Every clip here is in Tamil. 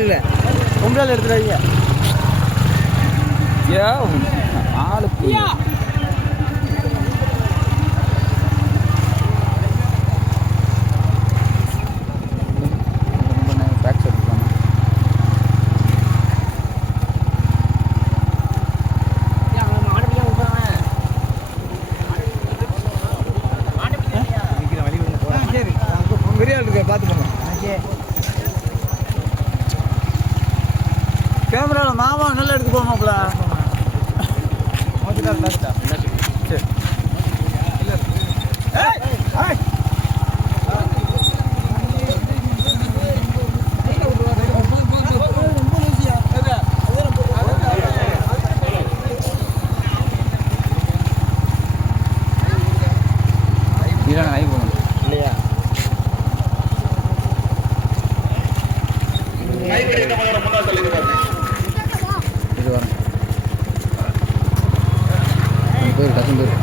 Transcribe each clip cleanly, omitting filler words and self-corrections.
ஆளுல பொங்கல் எடுத்துறாங்க ஆளு கேமராவில் மாமா நல்லா எடுத்து போமாப்ல சரி இல்லையா இது வரும் பேர் டசன் பேர்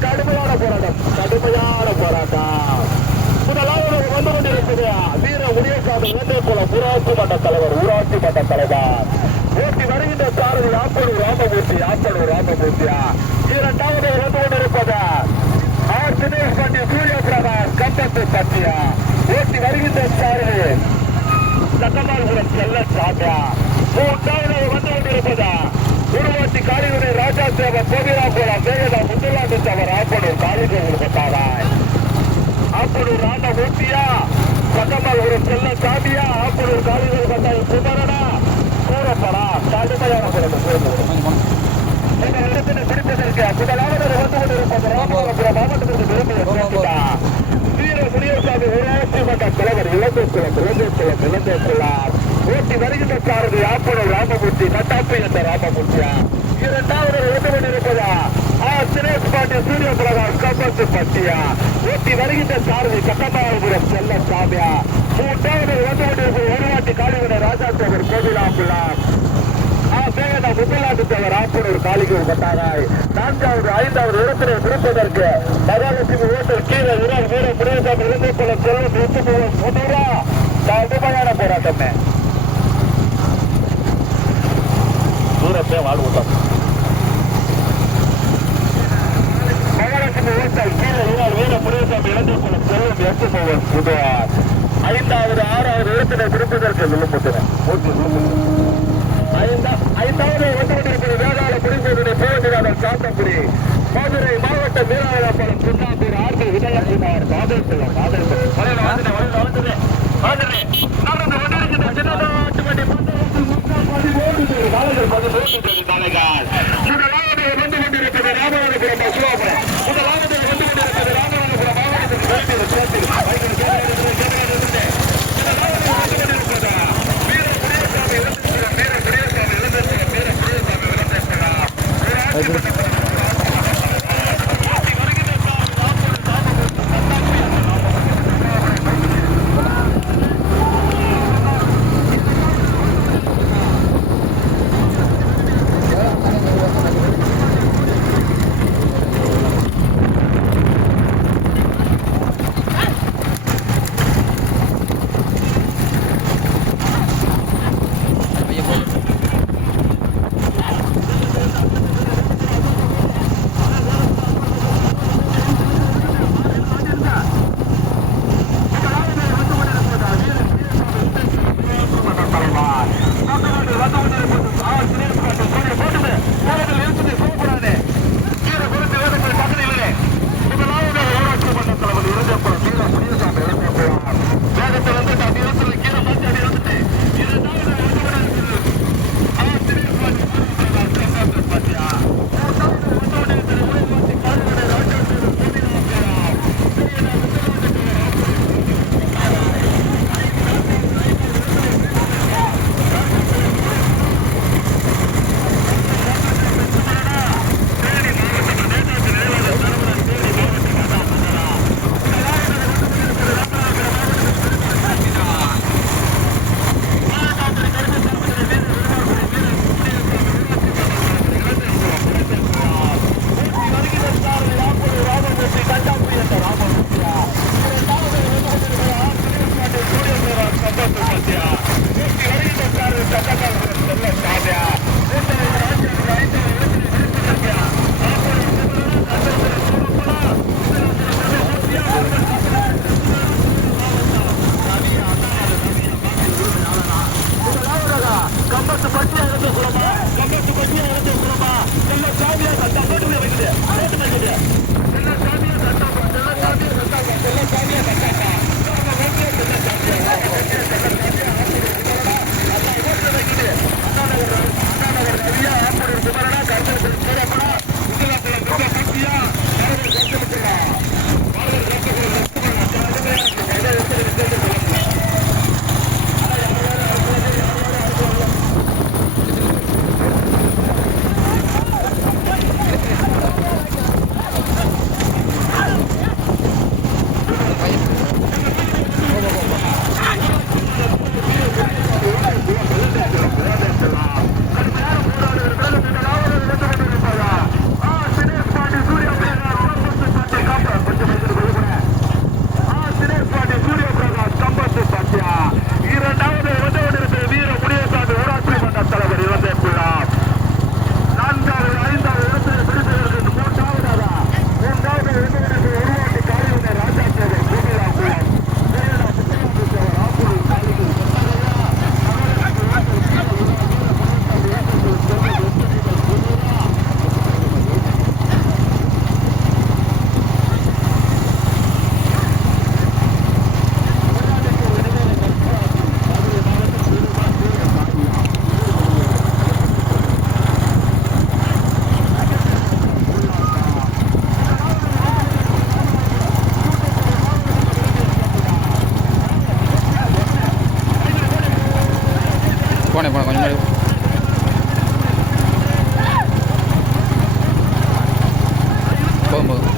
கடுமையான போராட்டம் முதலாவது வந்து கொண்டிருப்பது வீர முடியக்காத இளந்தேக்குளம் ஊராட்சி மன்ற தலைவர் ஓட்டி வருகின்ற சாரதி ஆப்பனூர் ராமமூர்த்தியா இரண்டாவது வந்து கொண்டிருப்பது ஆர் தினேஷ் பாண்டி சூரிய பிரகாஷ் கம்பத்து சத்தியா ஓட்டி வருகின்ற சாரதி சட்டமால்புரம் செல்ல சாமியா மூன்றாவது வந்து கொண்டிருப்பதா உருவாட்டி காளிகுடி ராஜா சேவன் கோவிலாங்குளம் வேகதா முத்துலாண்டு தவர் ஆப்பனூர் காளிகோவில் கொண்டாராய் ஆப்பனூர் ராமமூர்த்தியா சட்டமால்புரம் செல்ல சாமியா ஆப்பனூர் காளிகோவில் கொண்டாய் குமரனா கூறப்படா கடுமையான பிடிப்பதற்கு முதலாவது வந்து கொண்டிருப்பது ராமநாதபுரம் மாவட்டத்திற்கு விரும்பிய வீர முனியசாமி ஊராட்சி மன்ற தலைவர் இளந்தேக்குளம் ஓட்டி வருகின்ற சாரதி ஆப்பனூர் ராமமூர்த்தி நட்டாப்பு என்ற ராமமூர்த்தியா இரண்டாவது வந்து கொண்டிருப்பதா தினேஷ் பாண்டி சூரிய பிரகாஷ் கம்பத்து பட்டியா ஓட்டி வருகின்ற சாரதி கட்டமாபுரம் செல்ல சாமியா மூன்றாவது வந்து கொண்டிருப்பது ஒருவாட்டி காளிகுடி ராஜா சேவர் கோவிலாங்குளம் முத்தலாட்டு தேவர் ஆப்பனூர் காளிகோவில் கொண்டாராய் நான்காவது ஐந்தாவது இடத்திலே பிடிப்பதற்கு மகாலட்சுமி ஓட்டல் கீழே வீர முனியசாமி இளந்தேக்குளம் செல்வம் முன்னூறா கடுமையான போராட்டமே தூரத்தை வாழ்வுட்டோம் மகாலட்சுமி ஓட்டல் கீழே வீர முனியசாமி இளந்தேக்குளம் செல்வம் முதுவார் ஐந்தாவது ஆறாவது இடத்திலே பிடிப்பதற்கு விழுப்புகிறேன் ஐந்தாவது ஒன்றிருப்பது வேதாள புரிந்ததுடைய போராட்டம் சாத்தங்குடி மதுரை மாவட்ட வீராளப்படம் சுண்ணாம்பூர் ஆர்பி விஜயகுமார் காதல்புரம் போனேன் கொஞ்சம் முன்னாடி போகும்போது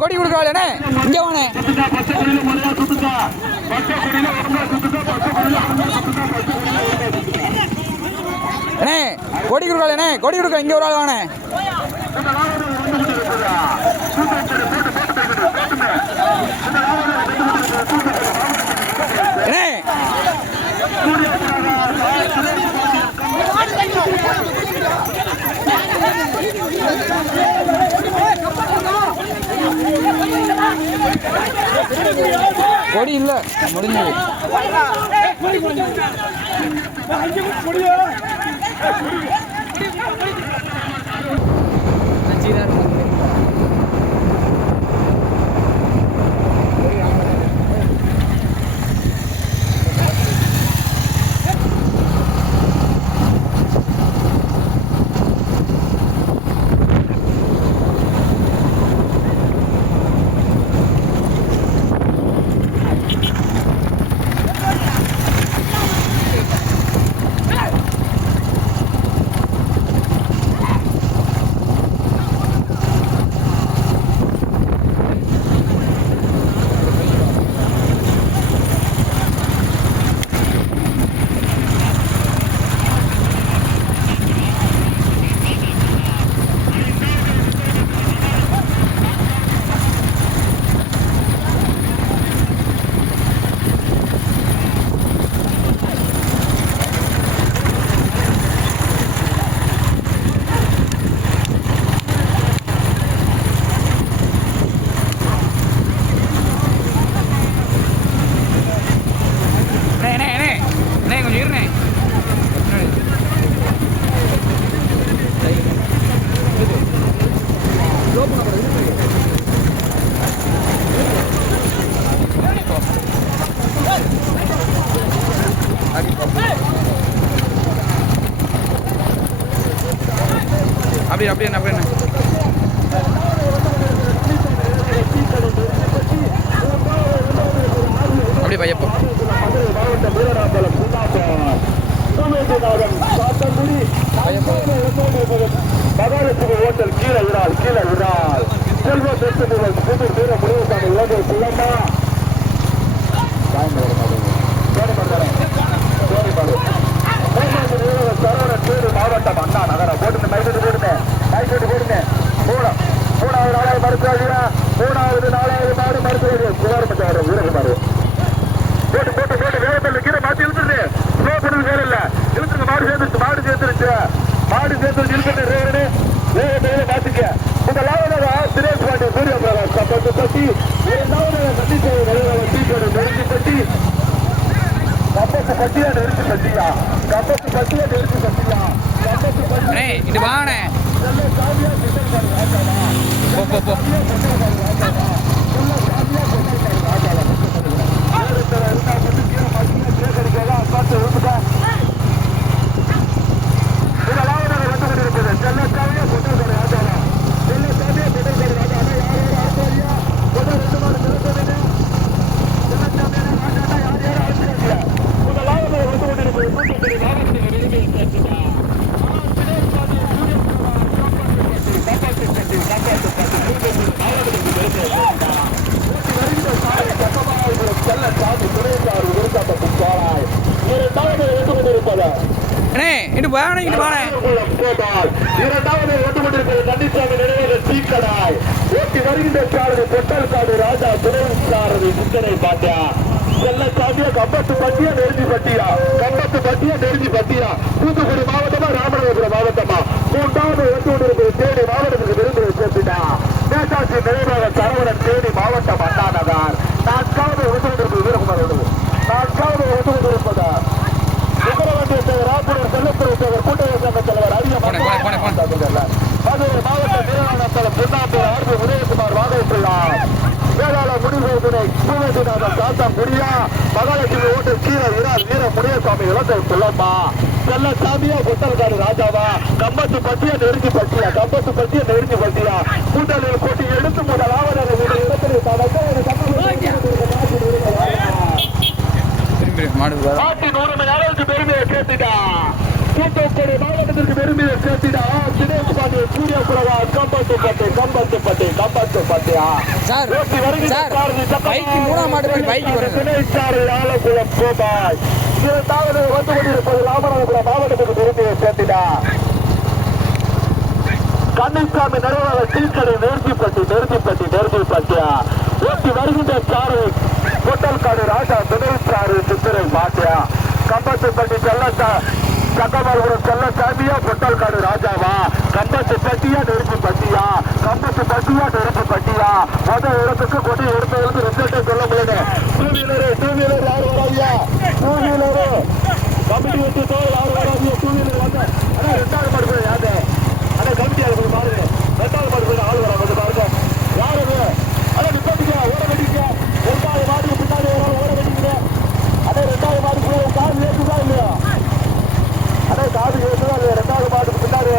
கொடி கொடுக்காளே இங்க வானே கொடி கொடுக்காளே கொடி கொடுக்க இங்க ஒரு ஆள் வானே கொடி இல்ல முடிஞ்சது அப்படியே அப்படியே பையப்போ மகாலட்சுமி ஹோட்டல் கீழே விடால் செல்வ பெற்று புது தூர முடிவுக்கான இலங்கை புள்ளம்மா மாவட்டம் அண்ணா நகரம் போட்டு போடுங்க மூணாவது நாளாவது மருத்துவ மூணாவது நாலாவது மாடு மருத்துவ குமாரமச்சாரம் வீரகுமார் போட்டு வேகத்தில் கீழே மாற்றி இழுத்துருது ஸ்லோ பண்ணது வேலை இல்ல இழுத்துருங்க மாடு சேர்த்துருச்சு இருக்கட்டு வேகத்தில் மாத்திக்க உங்க லாவணா சுரேஷ் பாண்டி சூரிய பிரகாஷ் கப்பத்து பட்டி நெருங்கி பட்டி கப்பத்து பட்டியா நெருங்கி பட்டியா இது வாங்க போ வாணே இங்கிட்டு வாணே. இரண்டாவது வந்து கொண்டிருக்கிறது கன்னிசாமி நினைவாக டீக்கடாய். ஓட்டி வருகின்ற சாரதி பொட்டல்காடு ராஜா துணைசாரதி சிந்தனை பாட்டியா செல்லச்சாமியா கம்பத்து பட்டியா நெருங்கி பட்டியா தூத்துக்குடி மாவட்டமா ராமநாதபுரம் மாவட்டமா மூன்றாவது வந்து கொண்டிருக்கிறது தேனி மாவட்டத்துக்கு விருதுகளை சேர்த்துட்டா நேதாஜி நினைவாக சரவணன் தேனி மாவட்டம் அண்ணாநகர். நான்காவது வந்து கொண்டிருப்பது வீரகுமார் நான்காவது வந்து கொண்டிருப்பது உத்தரவண்டிய சேவர் ராப்பூர் செல்லத்துறை சேவர் கூட்டணி சங்க தலைவர் அரிய மதுரை மாவட்ட வீரநாதலம் சுண்ணாம்பூர் ஆர்பி உதயகுமார் வாகவத்துள்ளார். வேளாளர் முடிவு துணை பூமதிநாதன் சாத்தம் முடியா மகாலட்சுமி ஓட்டு கீர வீர முனியசாமி இளந்தை புள்ளம்மா செல்லசாமியா பொட்டல்காடு ராஜாவா கம்பத்து பட்டியா நெருங்கி பட்டியா கூட்டணியில் போட்டி எடுத்து முதலாவது பெருமையை சேர்த்துட்டா தூத்துக்குடி மாவட்டத்திற்கு பெருமையை சேர்த்திடா தினேஷ் பாண்டிய சூரிய பிரகாஷ் கம்பத்து பட்டியா சார் பைக்கு மூணாம் மாடு பைக்கு தினேஷ் சார் ஆலங்குளம் கோபாய். இரண்டாவது வந்து கொண்டிருப்பது ராமநாதபுரம் மாவட்டத்துக்கு பெருமையை சேர்த்திடா கன்னிசாமி நிறைவாக டீக்கடை நெருங்கிப்பட்டியா ஓட்டி வருகின்ற சாரு பொட்டல்காடு ராஜா துணைசாரு சித்திரை பாட்டியா கம்பத்துப்பட்டி சக்கமரபுரம் செல்லசாமியா பொட்டல்காடு ராஜாவா கம்பத்து பட்டியா நெருங்கி பட்டியா முதல் இடத்துக்கு கொண்டு எடுத்தவர்களுக்கு ரிசல்ட்டை சொல்ல முடியல. டூ வீலர் யார் வராதியா கமிட்டி வச்சு யார் வராதியா டூ வீலர் வந்து ஆனா ரெண்டாவது மாடு போய் யாரு ஆனா கமிட்டி அது பாருங்க ரெண்டாவது மாடு போய் ஆள் வராங்க பாருங்க யாரு ஆனா நிப்பாட்டிக்க ஓட வெட்டிக்க ரெண்டாவது மாடுக்கு பின்னாடி ஓட வெட்டிக்க அதே ரெண்டாவது மாடு போய் காது ஏற்றுதா இல்லையா ரெண்டாவது மாட்டுக்கு பின்னாடி